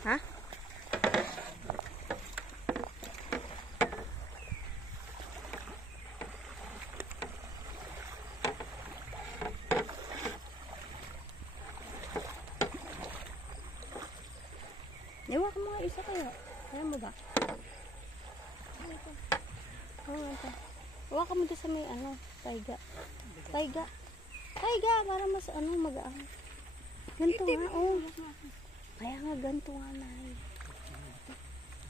Ha? Ewan ko mga isa kaya. Kaya mo ba? Oo, ito. Ewan ka mo doon sa may ano, taiga. Taiga. Taiga, para mas ano, magaan. Ganito nga, oh. Kaya nga, ganito nga na.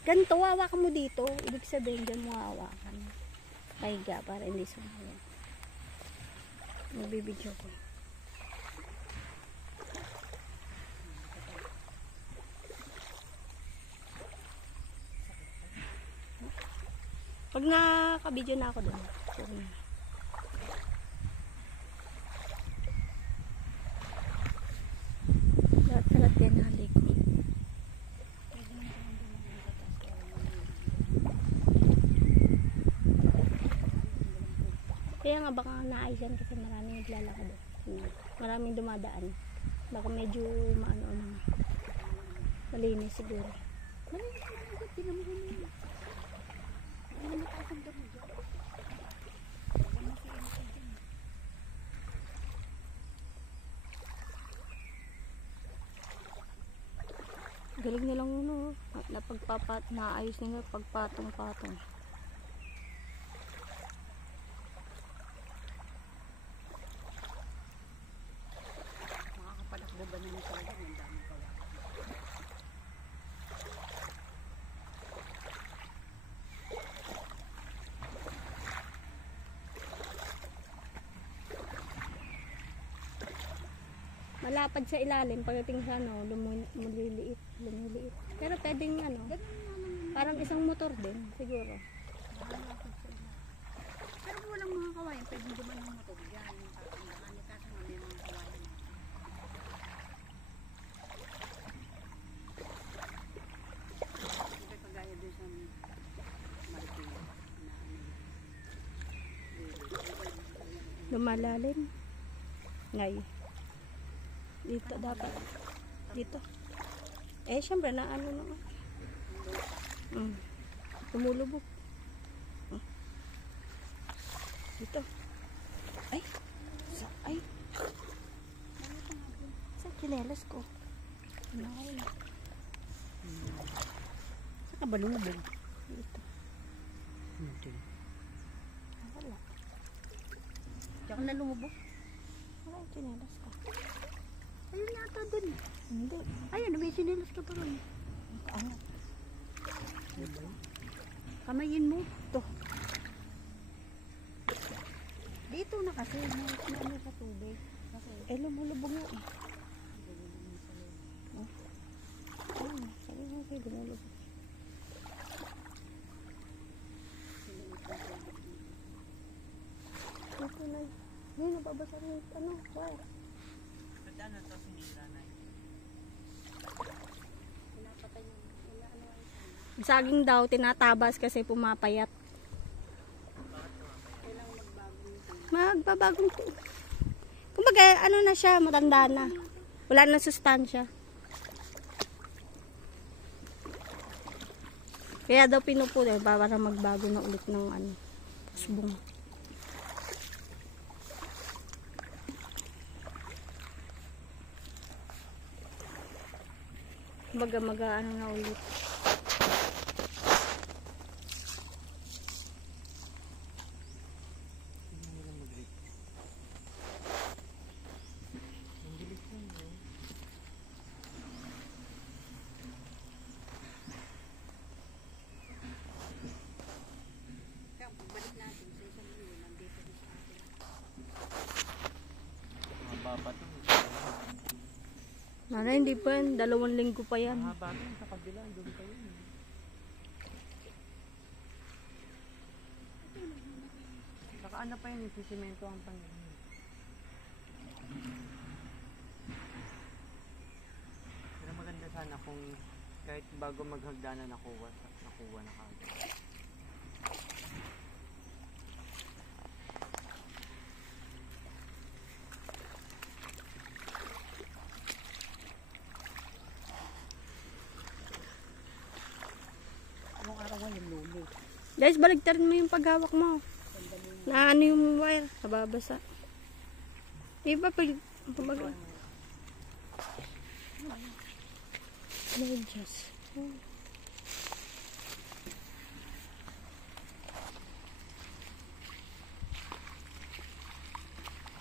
Ganito, hawakan mo dito. Ibig sabihin, dyan mo hawakan. Taiga, para hindi sumaya. Magbibidyo ko. Pag nakabidyo na ako doon. Lahat-lahat yan halik ko. Kaya nga baka naayos yan kasi maraming naglalakad. Maraming dumadaan. Baka medyo maano-ano. Malinis siguro. Malinis naman. Pinamuli mo. Galing nilang ano, naayos nila pagpatong-patong. Makakapalakbo ba naman talaga ng dami pala? Malapad sa ilalim, pagdating sa ano, lumiliit. Pero pwedeng ano, parang isang motor din, siguro. Pero kung walang mga kawayan, pwedeng duman ng motor. Yan, yung tatandaan ni Kasa nga may mga kawayan. Hindi kagaya doon sa Marikina na Lumalalim. Ngay. Dito dapat. Dito. Eh, syempre na ano naman. Tumulubog. Dito. Ay. Ay. Sa chinelas ko. Ay. sa kabalubog. Dito. Hindi. Wala. Diyan ka na lumubog. Wala yung chinelas ko. Ayun yata dun. Hindi. Ayun, may sinilas ka pa rin. Ano? Kamayin mo. Ito. Dito na kasi, may ano sa tubig. Kasi, Eh, lumulubog nga eh. Sabi nga kayo, lumulubog. Dito na. Hindi, nababasa rin yung ano, wire. Kadaan na ito, sinira na yun. Saging daw, tinatabas kasi pumapayat. Magbabagong to. Kumbaga, ano na siya, matanda na. Wala na sustansya. Kaya daw pinupuli para magbago na ulit ng ano, pusbong. Kumbaga, ano na ulit. Balik natin sa isang ulo, nandito din sa atin. Mababa to. Nara, hindi pa yan. 2 linggo pa yan. Mahaba to sa kabila. Doon pa yun. Saka ano pa yun, sisimento ang pangyayon. Pero maganda sana kung kahit bago maghagdanan nakuha na kagad. Guys, baligtarin mo yung paghawak mo. Na ano yung wire, nababasa. Iba pag kumbaga. Medyas.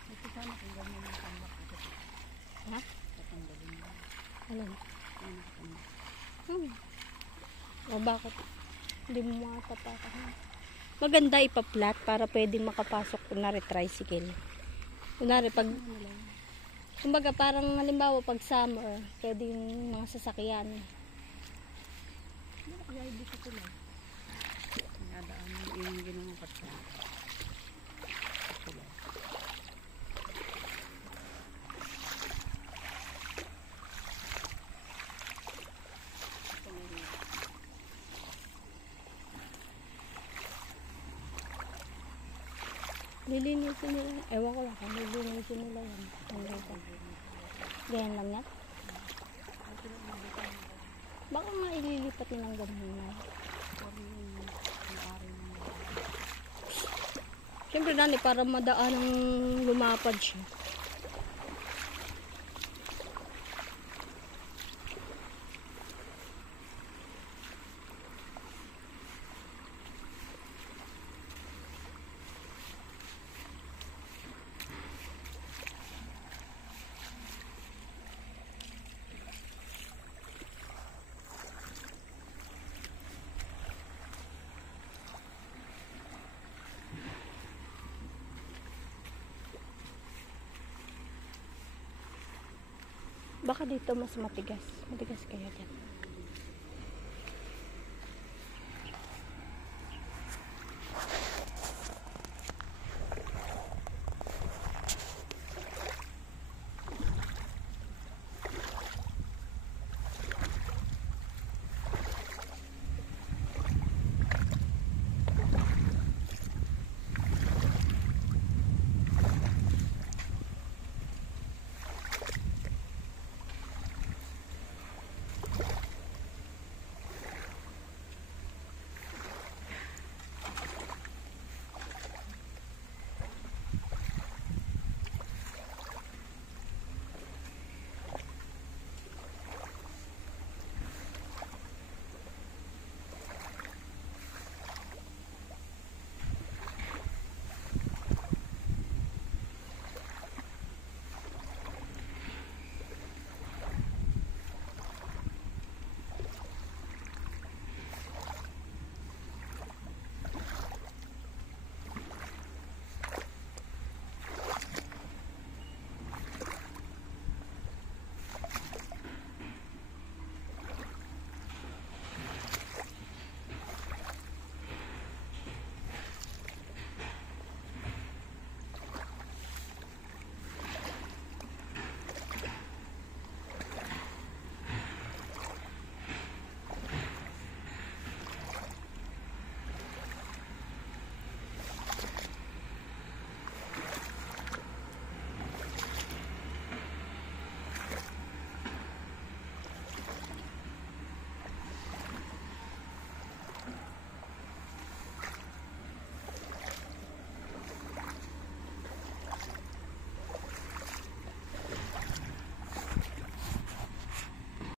Ito sana kung ganyan yung tambak. Ha? Tatanggalin mo. Alam. Ano nakatambak? O bakit? Hindi mo makapatakan. Maganda ipa-flat para pwedeng makapasok kunwari tricycle. Kunwari pag kumbaga parang halimbawa pag summer, pwede yung mga sasakyan. Ano kaya hindi ko tulad? Nadaan yung ginawang patsa. Lilinisin nila. Ewan ko lang kung lilinisin nila yan. Ganyan lang yan. Baka nga ililipat nilang ganun na. Siyempre Dani, para madaan ang lumapad siya. Baka dito mas matigas. Matigas kaya dyan.